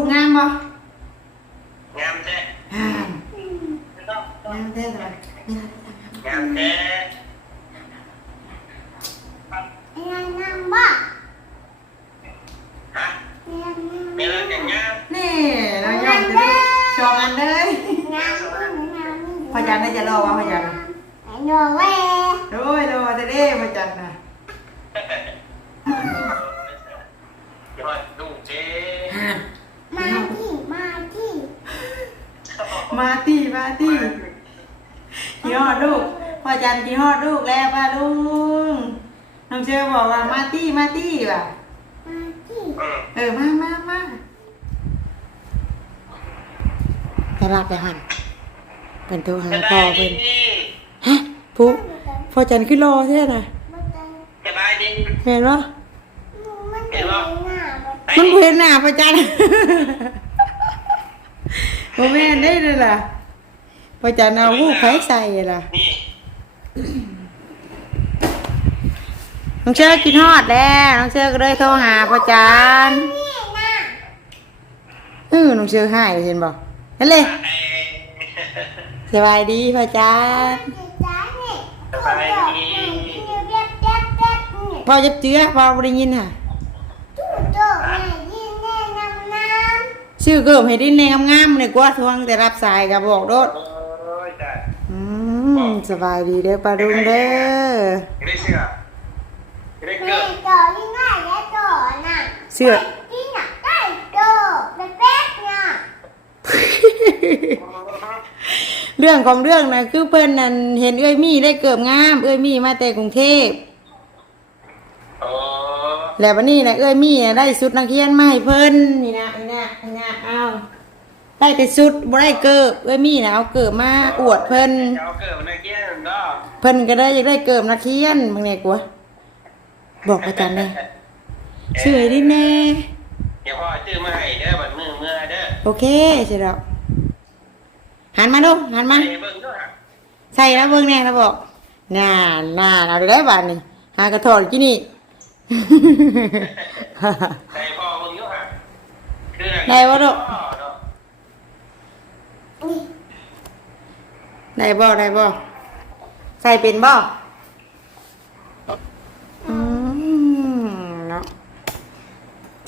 ลูกงามบ่งามแท้อ่านงามเด้อเลยงามแท้ยังนั่งบ้าฮะยังนั่งมีเรื่องอย่างงามนี่เรายอมจะชองกันเลยนั่งนั่งพอจันได้จะรอวะพอจันรอเว้ย โอ้ยรอจะได้พอจันนะ ยอดลูกเจ๊ อ่าน มาที่มาที่ มาตี้มาตี้กี่ฮอดลูกพอจันกี่ฮอดลูกแล้วป้าลุงน้องเชอบอกว่ามาตี้มาตี้ว่ะมาที่อืมเออมามามาจะรับไปหันเป็นตัวหาจะพ่อได้ดีเป็นฮะปุ๊พอจันขึ้นรอใช่ไหมมาจังจะได้ดีเห็นปะมันเป็นหน้ามันมันเห็นหน้าพอจัน โมแม่นได้เลยล่ะพอจันเอาหูไผใส่ล่ะนี่น้องเชื่อกินฮอดแล้วน้องเชื่อก็เลยโทรหาพอจันนี่นะเออน้องเชื่อให้เห็นบ่นั่นเลยไอ้สบายดีพอจันจ้าเนี่ยตัวดอกนี่เรียบเรียบเรียบนี่พอจะเจื้อพอบ่ได้ยินค่ะ ตัวดอกนี่ยินแน่น้ำน้ ชื่อเกิมให้ดินในงามๆเลยกว่าทวงแต่รับสายก็บอกโดดโอ้ยจ้ะอืมสบายดีเด้อปลาดุงเด้อยังได้เชื่อยังได้ำเกิแม่ดต่อยังไงแล้วต่อน่ะเสื้อที่น่ะได้ต่อแบบแป๊บน่ะเรื่องของเรื่องนะคือเพิ่นนั่นเห็นเอ้ยมี่ได้เกิบงาม เอ้ยมี่มาแต่กรุงเทพโอ้แล้ววันนี้นะเอ้ยมี่น่ะได้ชุดนักเรียนมาให้เพิ่นนี่นะ นี่นะนี่นะเอาได้แต่ชุดบ่ได้เกิบเอ้ยมี่น่ะเอาเกิบมาอวดเพิ่นเจ้าเกิดในเกี้ยนก็เพิ่นก็ได้อยากได้เกิบนักเรียนบางแน่กลัวบอกอาจารย์เลยชื่อไอ้ดิแน่เดี๋ยวพ่อชื่อมาให้เด้อบัดมือเมื่อเด้อโอเคใช่แล้วหันมาดูหันมา ไปเบิ่งด้วยใส่แล้วเบิ่งแน่แล้วบอกน่าน่าเอาได้บาดนี่หากระถอดกี่นี่ ใส่พ่อเบิ่งอยู่ห่ะคือ ได้บ่ลูกนี่ได้บ่ได้บ่ใส่เป็นบ่อืมเนาะ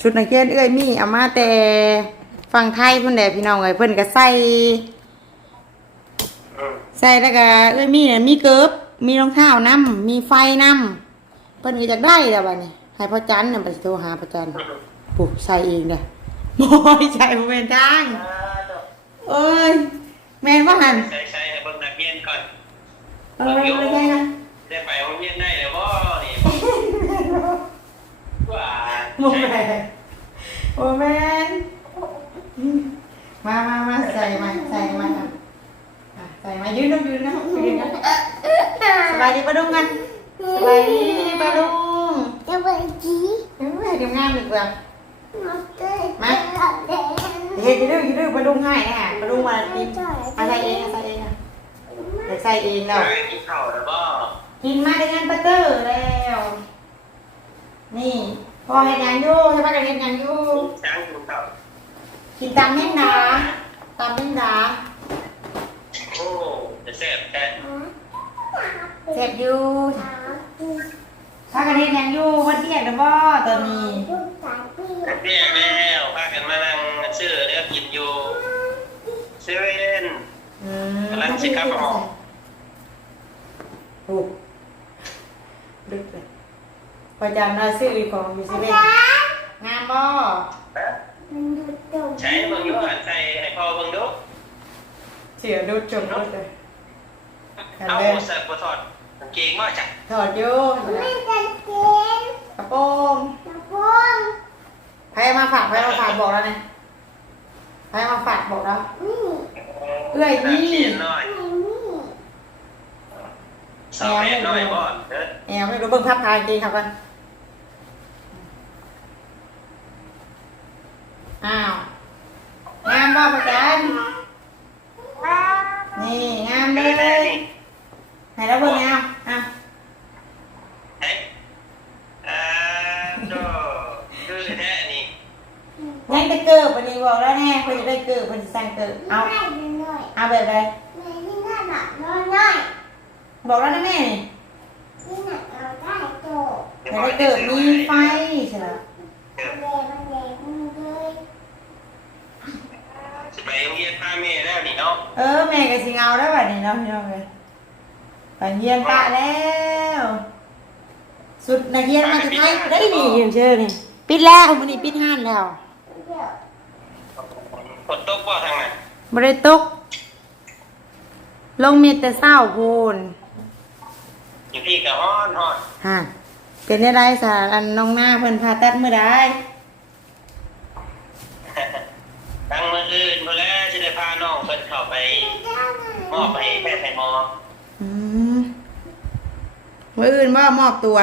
ชุดนักเรียนเอ้ยมีเอามาแต่ฝั่งไทยเพิ่นแหละพี่น้องเอ้ยเพิ่นก็ใส่ใส่แล้วก็เอ้ยมีเนี่ยมีเกิบมีรองเท้านํมีไฟนํเพิ่นก็อยากได้แล้วบัดนี้ให้พ่อจันน่ะไปโทรหาพ่อจันปุ๊บใส่เองเด้อ บ่ใช่บ่แม่นทางเอ้ยแม่นบ่หั่นใส่ใส่ให้เบิ่งนักเรียนก่อนเออไม่ใช่นะได้ไปโรงเรียนได้แล้วบ่นี่ว่าโมแมนโมแมนมามามาใส่มาใส่มาครับอะใส่มายืนต้องยืนนะยืนนะสบายดีปะดุงกันสบายดีปะดุงจะไปจีเฮ้ยทำงานอีกแล้ว มาเตยมาเฮ้ยยืนยืนปะดุงให้นะฮะปะดุงมากินเอาใส่เองเอาใส่เองอะเดี๋ยวใส่เองเราไปกินข้าวแล้วบ่กินมาได้งานปัตเตอร์แล้ว นี่พอเห็นยังอยู่ใช่ปะกันเห็นยังอยู่ช้างกินข้าวกินตามแม่งดาตามแม่งดาโอ้จะแซ่บแท้เจ็บอยู่ ถ้ากันเห็นยังอยู่วันเที่ยงนะบ่ตอนนี้เรียกแล้วพากันมานั่งซื้อแล้วกินอยู่เซเว่นอืมกำลังสิครับผมโอ้ดึกเลยพอจำได้ซื้ออีกของอยู่สิเว่นงามบ่ใช้เบิ่งอยู่หันใส่ให้พ่อเบิ่งดูเสียดูจมรถเลยกันเอาเลยใส่บ่ถอดกางเกงมาจ้ะ ถอดอยู่กระโปรงใครมาฝากใครมาฝากบอกแล้วเนี่ยใครมาฝากบอกแล้วเอื้อยนี่เขียนหน่อยสาวแม่น้อยบ่เด้อแอวไม่รู้เบิ่งภาพทายจริงครับกันอ้าวงามบ่ประจันนี่งามเลคือแท้ยนี่ไหนแล้วเบิ่งเอาอะ เฮ้ยอ่าโดคือแท้นี่ ยังจะเกิ บอันนี้ดีบอกแล้วแน่เพิ่นจะได้เกิดเพิ่นสิสั่งเกิดเอาง่ายเลยเอาแบบใดแม่นี่น่าหนักน้อยน้อยบอกแล้วนะแม่นี่นี่หนักเอาได้โตจะได้เกิดมีไฟใช่ไหมแดงมันแดงมันเลยสิไปโรงเรียนพาแม่แล้วนี่เนาะเออแม่ก็สิเอาได้แบบนี้เนาะพี่น้องเลยไปเฮียนปะแล้ว สุดนักเรียนมาจากไทยได้ดีอยู่เชื่อนี่ปิดแล้วมื้อนี้ปิดห้านแล้วเดี๋ยว ฝนตกบ่ทางนั้นบ่ได้ตก ลงมีแต่เศร้าโพนอยู่พี่ก็ฮ้อนฮ้อนฮะเป็นได้ไรสารอันน้องหน้าเพิ่นผ่าตัดมื้อใดตั้งมื้ออื่นพุ่นแล้วสิได้พาน้องเพิ่นเข้าไปมอบให้แพทย์ให้หมออืมมื้ออื่นบ่มอบตัว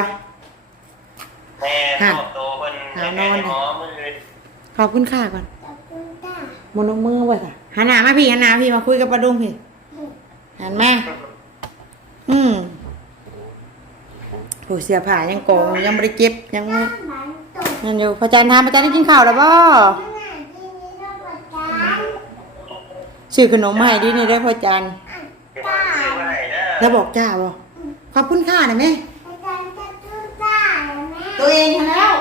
แม่มอบตัวเพิ่นให้แพทย์ให้หมอมื้ออื่นขอบคุณค่ะก่อน จับคุณตามนกมือไว้ค่ะหันหน้ามาพี่หันหน้าพี่มาคุยกับปลาดุงพี่หันมาอืมผู้เสียผ่ายังโกงยังไม่ได้เก็บยังมันตกยังอยู่พระจันทร์ทำพระจันทร์ได้กินข้าวแล้วบ่ขนาดที่นี่เราประจานซื้อขนมมาให้ดินี่ได้อพระจันทร์เดี๋ยวผมซื้อมาให้เด้อแล้วบอกจ้าบ่ขอบคุณค่ะหน่อยไหมประจานจะตู้ตาแม่ตัวเองหั้นแล้ว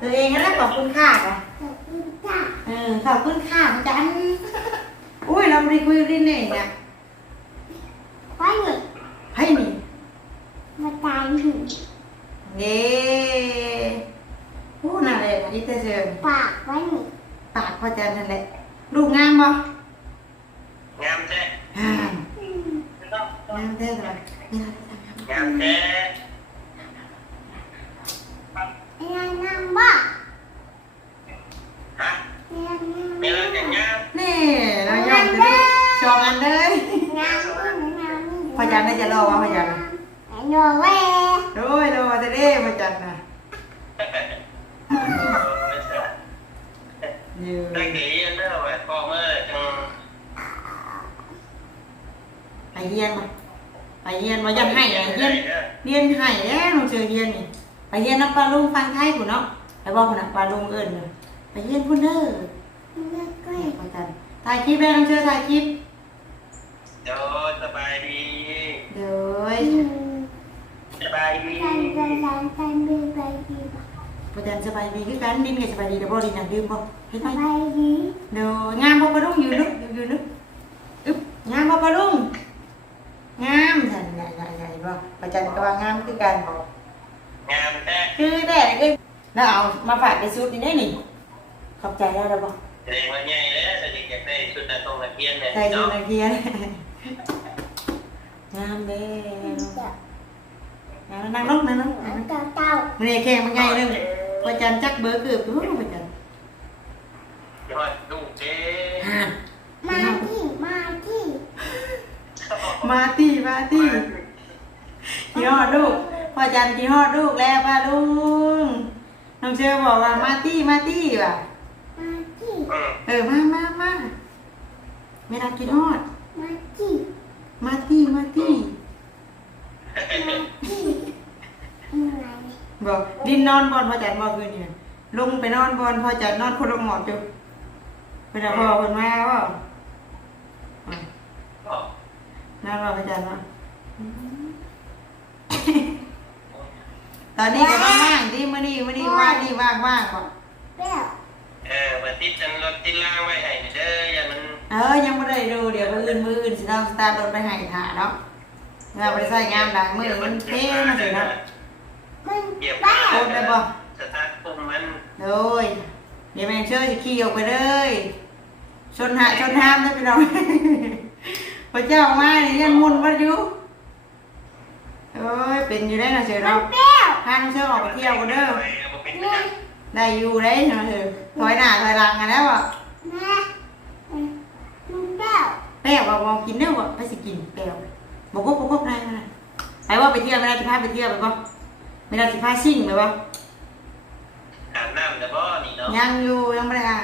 ตัวเองหั้นแล้วขอบคุณค่ะก่อนจับ คุณตาเออขอบคุณค่ะพระจันทร์อุ้ยเราไม่ได้คุยกันนี่เนี่ยไว้หนึ่งให้นี่มาตายหนึ่งเด้พูดอะไรนะที่เธอเจอปากไว้หนึ่งปากพอจันนั่นแหละลูกงามบ่ งามแท้ อ่างามแท้เลยนี่เราได้ทำงาม งามแท้ ไอ้นางนางบ้า ฮะ ไอ้นางนาง มีเรื่องอย่างงาม นี่เรายอมจะได้ชองอันเลย นางนาง พอจันได้จะรอวะพอจันน่ะ ไอ้โน่เว้ย โดยโดย จะได้พอจันนะยืนได้เกลียนเด้อไว้พ่อเมื่อจังไอเฮียนมาไอเฮียนมายันให้ไอเฮียนเรียนให้แล้วเราเจอเฮียนนี่ไปเฮียนน้ำปลาลุงฟังไทยกูเนาะไปบอกคนน่ะปลาลุงเอิญเลยไปเฮียนพุ่นเด้อแม่ก็นี่พอจันถ่ายคลิปแล้วน้องเจอถ่ายคลิปเดี๋ยวสบายดีเดี๋ยว สบายดีฉันจะฉันฉันดีไปดีพอจันสบายดีคือกันดินก็สบายดีแต่บ่ดินหนังดื่มบ่เฮ็ดไปไปดีเดี๋ยวงามบ่ปลาลุงอยู่ลึกอยู่ลึกอึ๊บงามบ่ปลาลุงงามสั่นใหญ่ใหญ่ใหญ่บ่พอจันก็ว่างามคือกัน งามแท้คือแต่เอ้ยแล้วเอามาฝากในชุดนี้ได้นี่ขอบใจได้แล้วบ่แสดงว่าใหญ่แล้วสนิทอยากได้ชุดนักท่องนักเรียนเนี่ยใส่ชุดเนาะนักเรียนงามเด้จะงาม นั่งลงนั่งลงนั่งลงเต่าเต่ามันนี่แข่งมันไงเรื่องพอจันจักเบอร์เกือบทุกพอจันยอดลูกเด้ห่านมาที่มาที่มาตี้มาตี้กี่ฮอดลูกพอจันกี่ฮอดลูกแล้วป้าลุงน้องเชื่อบอกว่ามาตี้มาตี้ว่ะมาที่อืมเออมามามาไม่รักกี่ฮอดมาที่มาตี้มาตี้มาที่อะไร บอกดินนอนบอลพอจันบอกคืนนี่ลงไปนอนบอลพอจันนอนคนละหมอดอยู่เป็นอะไรพอคนมาเปล่าอะนอนบ่พอจันเนาะตอนนี้ก็ว่างๆที่มื้อนี้มื้อนี้ว่างนี่ว่างว่างๆก่อนเปรี้ยวเออมาติดจันรถติดล่างไว้ให้เด้ออย่ามัน เออยังไม่ได้ดูเดี๋ยวมื้ออื่นมื้ออื่นสิเราสตาร์ทรถไปให้ถ่าเนาะ เราไปใส่งามดังมือมันเท่มาสิเนาะมันเหยียบแป้วโอนได้บ่สตาร์ทปุ่มมันโดยเดี๋ยวแม่งเชื่อจะขี่ออกไปเลยชนหาชนห้ามได้พี่น้องพระเจ้ามานี่ยังมุนวัดอยู่โอ้ยเป็นอยู่ได้นะเสือมัเรานเปรี้ยวพาน้องเชื่อออกไปเที่ยวกันเด้อเอาเป็นแม่ได้อยู่ได้เนาะเสือถอยหน้าถอยหลังกันแล้วอะแม่มันเปรี้ยวแป้วบอกมองกินเด้อวะไปสิกินแป้ว บอกว่าบอกว่าอะไรมาไปว่าไปเที่ยวไม่ได้จะพาไปเที่ยวไปบ่ไม่ได้จะพาซิ่งไปบ่อาบน้ำแต่บ่นี่เนาะยังอยู่ยังไม่ได้อะ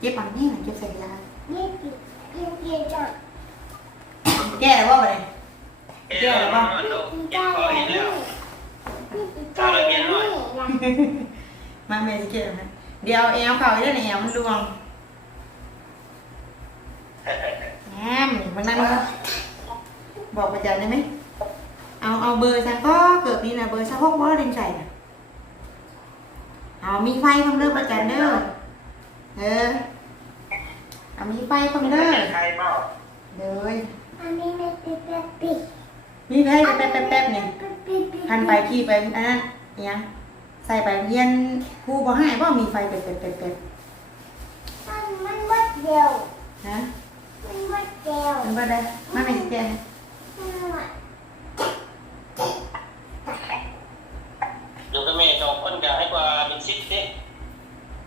เจ็บอันนี้นะเจ็บใส่ยายี่สิบยี่สิบจ้ะแก้แล้วว่าไปเลยเจ้าลูกเก็บคออีกแล้วยี่สิบจ้ะนี่นะมาแม่สิเก็บให้เดี๋ยวเอาแอวเข้าไว้ได้ในแอวมันลวง แอมมันนั่งบอกประจันได้ไหม เอาเอาเบอร์ฉันก็เกิดนี่นะเบอร์สักหกบ่เล่นใส่น่ะเอามีไฟคำเด้อประจันเด้อเออเอามีไฟคำเด้อใครบอกเด้ออันนี้ไม่ปิดปิดปิดมีไฟแป๊บแป๊บแป๊บนี่ปิดปิดปิดพันไปขี่ไปอันนั้นอิหยังใส่ไปเรียนครูบ่ให้บ่มีไฟเป็ดเป็ดเป็ดเป็ดมันมันวัดเดียวฮะ มันวัดเดียวมันบ่ได้มาไม่สิแกะมันวัดอยู่กับแม่สองคนกันให้กว่าเป็นสิบสิ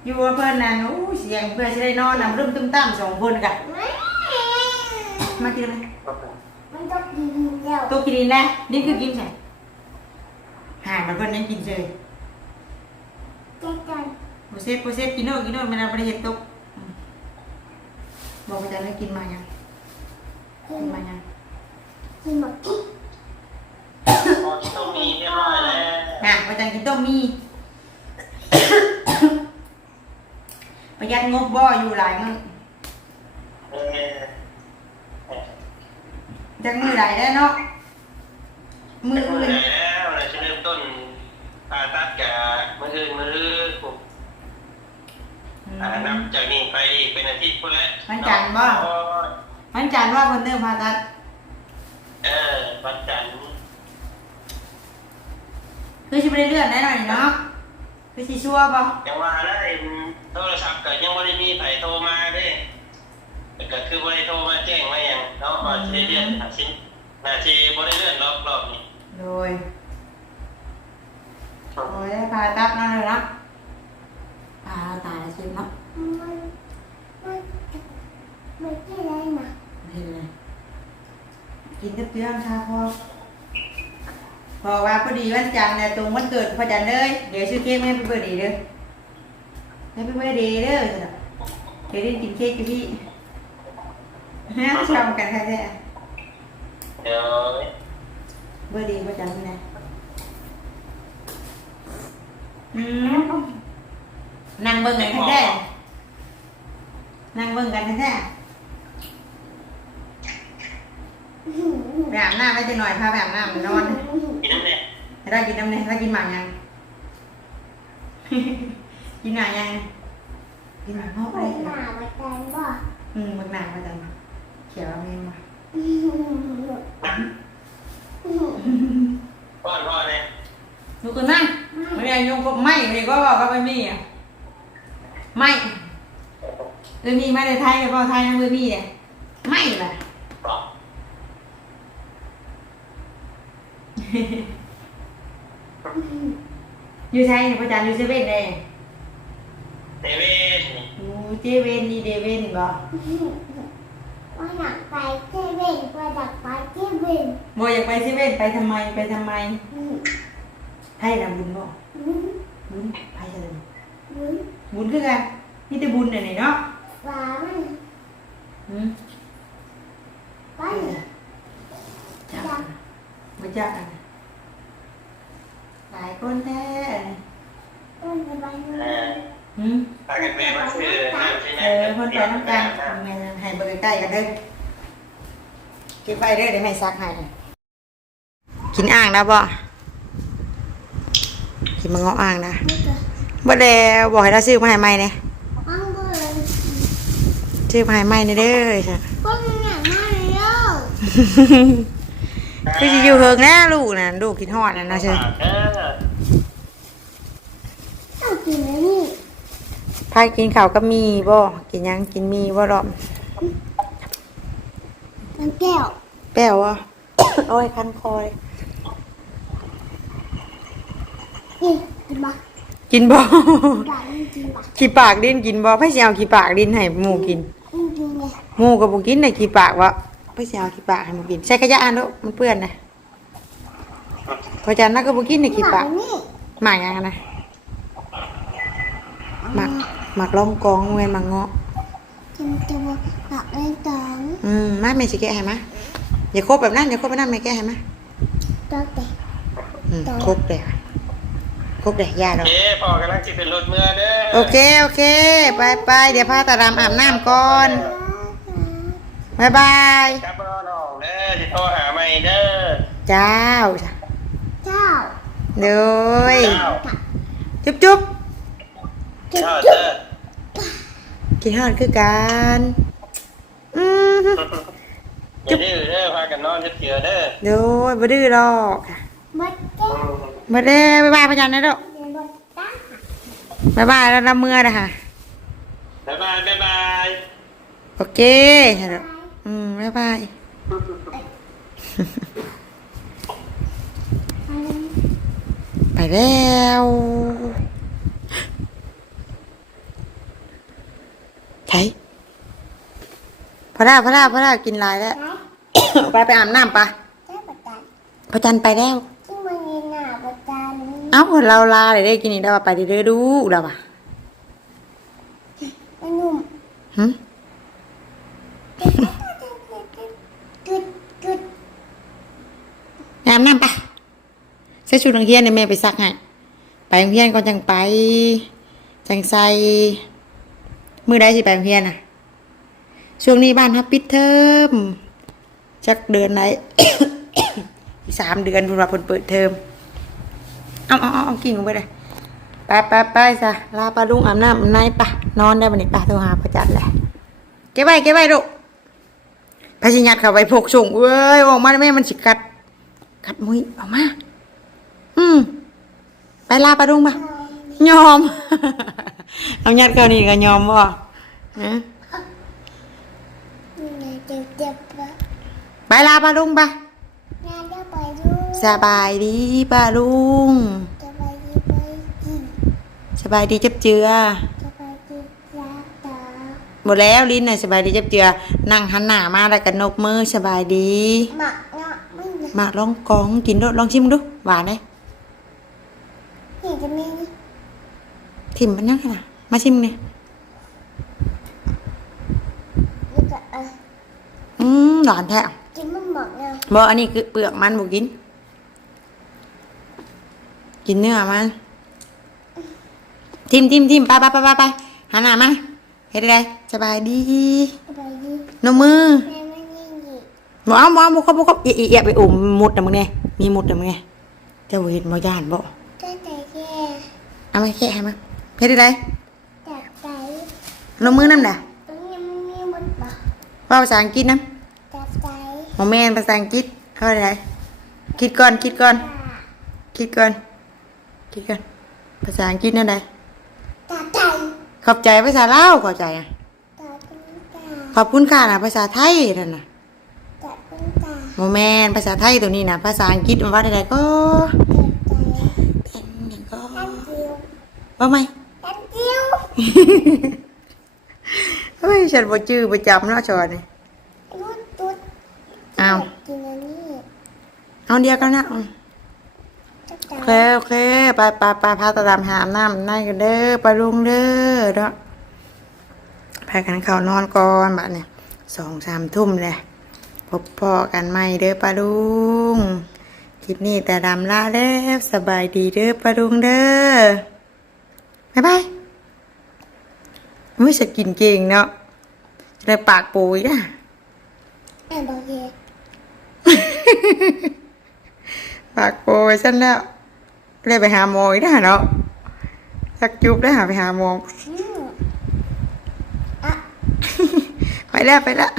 อยู่กับเพิ่นนั่นโอ้ยเสียงเพื่อสิได้นอนนำรึมตึมตั้มสองคนกะไม่มากินไหมมันต้องกินเดียวตัวกินดินได้นี่คือกินใช่หามันเพิ่นยังกินเฉยเจ๊กันบ่เซฟบ่เซฟกินโน่กิน โน่มันเอาบ่ได้เฮ็ดตกอืมบอกว่ให้กินมายังกินมายังกินหมดที่พอที่ต้องมีเรียบร้อยแล้วน่ะว่าจะกินต้มมีประหยัดงบบ่อยู่หลายมื้อจากมือใดได้เนาะมือมืออื่นแล้วเราจะเริ่มต้นผ่าตัดกับมืออื่นมือปุ๊บ อ่านับจากนี้ไปอีกเป็นอาทิตย์พุ่นแล้วมันจันทร์บ่มันจันทร์ว่าเพิ่นเริ่มผ่าตัดเออวันจันทร์คือสิบ่ได้เลื่อนแน่นอนเนาะคือสิชัวร์บ่ยังว่าได้โทรศัพท์ก็ยังไม่ได้มีไผโทรมาเด้แต่ก็คือบ่ได้โทรมาแจ้งมาอย่างเนาะว่าสิได้เลื่อนหาชิ้นนาทีบ่ได้เลื่อนรอบรอบนี้โดยโอ้ยได้ผ่าตัดนั่นเลยเนาะผ่าตายแล้วสิเนามันมันมันกินอะไรนะเห็นเลยกินกับเตื้องค่ะพ่อพอว่าพอดีวันจันทร์เนี่ยตรงวันเกิดพ่อจันทร์เลยเดี๋ยวซื้อเค้กมาให้พี่เบิร์ดีเด้อให้พี่เบิร์ดดีเด้อเดี๋ยวได้กินเค้กกับพี่ฮะชอบกันค่ะแท้เดี๋ยวเบอร์ดีพ่อจันทร์นี่นะอืม นั่งเบิ่งกันแท้ๆนั่งเบิ่งกันแท้ๆแบบน้ำไม่จะหน่อยพาแบบน้ำนอนกินน้ำเนี่ยให้ได้กินน้ำเนี่ยได้กินหมากยัง กินหมากยัง กินหมากงอกไปเลยหนาไปแตงบ่อืมหมากหนามาจังเขียวเอาเองมาป้อนพ่อเนี่ยดูกันนั่งไม่ได้ยงก็ไม่เลยก็บอกก็ไม่มีอะ ไม่เออมีไม่ในไทยเลยก็ไทยนะเออมีเนี่ยไม่ล่ะบอกอยู่ไทยเนี่ยพระจันทร์อยู่เซเว่นเลยเซเว่นอยู่เจเว่นนี่เดเว่นบ่ว่าหนักไปเจ๊เว่นว่าหนักไปเจ๊เว่นบ่อยากไปเซเว่นไปทำไมไปทำไมไทยนะบุญบ่บุญไทยเลย บุญคือกันนี่แต่บุญเนี่ยเนาะว่ามันอืมว่าจักบ่จักอันหลายคนแท้ต้นไปเอออืมพากันไปมาซื้อน้ำใช่ไหมเออคนไปน้ำกันแม่ให้เบอร์ใกล้กันเด้อเก็บไว้เด้อเดี๋ยวแม่ซักให้กินอ่างนะบ่กินมะเงาะอ่างนะไม่เกิด บ่แล้วบอกให้เราซื้อมาให้ใหม่เนี่ยอ้างเลยซื้อมาให้ใหม่นี่เด้อจ้ะก็มีอย่างนั้นเลยคือสิอยู่เฮิงแน่ลูกน่ะลูกคิดฮอดน่ะนะเชิญเออต้องกินเลยนี่พากินข้าวก็มีบ่กินหยังกินมีบ่รอบน้ำแก้วแป้วอะ โอ้ยคันคอเลย นี่กินปะกินบ่ได้ กินปะขี้ปากดินกินบ่ไผสิเอาขี้ปากดินให้หมูกินกินกินเลยหมูก็บ่กินได้ขี้ปากวะไผสิเอาขี้ปากให้หมูกินใส่ขยะอันเด้อมันเปื้อนนะเพราะฉะนั้นก็บ่กินได้ขี้ปากนี่หมากหยังอะนะหมากหมากล้อมกองเว้นหมากเงาะกินตัวหลักเลยตังอืมมาแม่สิแกะให้มาอย่าคบแบบนั้นอย่าคบแบบนั้นแม่แกะให้มาตัวเด็กอืมคบเลยอะค กเดี๋ยวยาโอเนาะเคพอกำลังสิเป็นรถเมื่อเด้อโอเค โอเค ไปไปเดี๋ยวพาตาดำอาบน้ำก่อนบายบายครับบ่น้องเด้อสิโทรหาใหม่เด้อเจ้าจ้ะเจ้าเด้ยเจ้าจุ๊บจุ๊บเจ้าเด้อกินฮอดคือกันอืมอย่าดื้อเด้อพากันนอนเถื่อๆเด้อเด้ยบ่ดื้อหรอกมดเจ้าบ่ได้บ๊ายบายพะจันนะลูกเดี๋ยวมดตาบ๊ายบายแล้วละเมื่อนะค่ะบ๊ายบายบ๊ายบายโอเคค่ะลูกอืมบ๊ายบายไปแล้วใช่พอได้พอได้พอได้กินหลายแล้วไหนไปไปอาบน้ำปะเจ้าประจันพระจันทร์ไปแล้ว ที่มันมีหน้าประจัน เอ้าเราลาเลยได้กินอีกแล้วว่าไปเรื่อยๆดูแล้วป่ะไอ้หนุ่มหึกึดกึดอาบน้ำปะใส่ชุดนักเรียนเนี่ยแม่ไปซักให้ไปโรงเรียนก่อนจังไป จังใส่มือได้สิไปโรงเรียนน่ะ ช่วงนี้บ้านฮับปิดเทอมจักเดือนไหนอีกสามเดือนเพิ่นว่าเพิ่นเปิดเทอม เอาเอาเอาเอากิ่งลงไปเลยไปไปไปซะลาปลาลุงอาบน้ำอาบในปะนอนได้บันนี้ปะโทรหาประจันแหละเก็บไว้เก็บไว้ลูกพาชิญัดเข้าไปพกส่งเว้ยออกมาแม่มันสิกัด กัดมุ้ยออกมา อืมไปลาปลาลุงปะยอมเอายัดเข้านี่ก็ยอมบ่ฮะนี่ไงเจ็บเจ็บปะไปลาปลาลุงปะ งานเดี๋ยวไปดู สบายดีปลาลุงจะไปดีไปกินสบายดีจับเจือจะไปดีรักตาหมดแล้วลิ้นน่ะสบายดีจับเจือ นั่งหันหน้ามาแล้วกันนกมือสบายดี หมักเนาะไม่นะมาลองกองกินดูลองชิมดู หวานไหมนี่จะมีนี่ทิมมันยังไงนะมาชิมเนี่ยนี่ก็เอออืมหวานแท้กินมันหมักเนาะบ่อันนี้คือเปลือกมันบ่กิน กินเนื้อมันทิมทิมทิมไปไปไปไปไปหันหน้ามาเฮ็ดอะไรสบายดีจะไปดีนมมือแม่ไม่ยิงอีกบ่เอาบ่เอาบ่ครบบ่ครบเอียเอียเอียไปอุ่มมุดน่ะมึงไงมีมุดน่ะมึงไงเจ้าบ่เห็นบ่ย่านบ่ก็แต่แค่เอามาแค่ให้มาเฮ็ดอะไรจากใจนมมือนำน่ะตรงนี้มันมีบนปากว่าภาษาอังกฤษนำจากใจบ่แม่นภาษาอังกฤษเฮาได้คิดก่อนคิดก่อนคิดก่อน คิดก่อนภาษาอังกฤษนั่นใดจากใจขอบใจภาษาลาวเข้าใจอะจากคุณตาขอบคุณค่ะน่ะภาษาไทยนั่นน่ะจากคุณตาบ่แม่นภาษาไทยตัวนี้น่ะภาษาอังกฤษมันว่าได้ก็จากใจเป็นหยังก็ท่านเจียวว่าไหมท่านเจียวเฮ้ยฉันบ่จื้อบ่จำเนาะจอนี่รุดตุ๊ดอ้าวกินอันนี้เอาเดียวกันนะอืมจาก โอใจเคโอเคไปไปไปพาตาดำหามน้ำนั่นกันเด้อไปลุงเด้อเนาะพากันเข้านอนก่อนบัดเนี่ยสองสามทุ่มเลยพบพ่อกันใหม่เด้อปลาลุงคลิปนี้แต่ดำลาแล้วสบายดีเด้อปลาลุงเด้อบ๊ายบายไม่จะกินเก่งเนาะจะได้ปากปูอีกอะแอนบอกเย่ปากปูไว้ฉันแล้ว เลยไปหาหมออีกนะเนาะสักจุบได้หาไปหาหมออืมอะไปแล้วไปแล้ว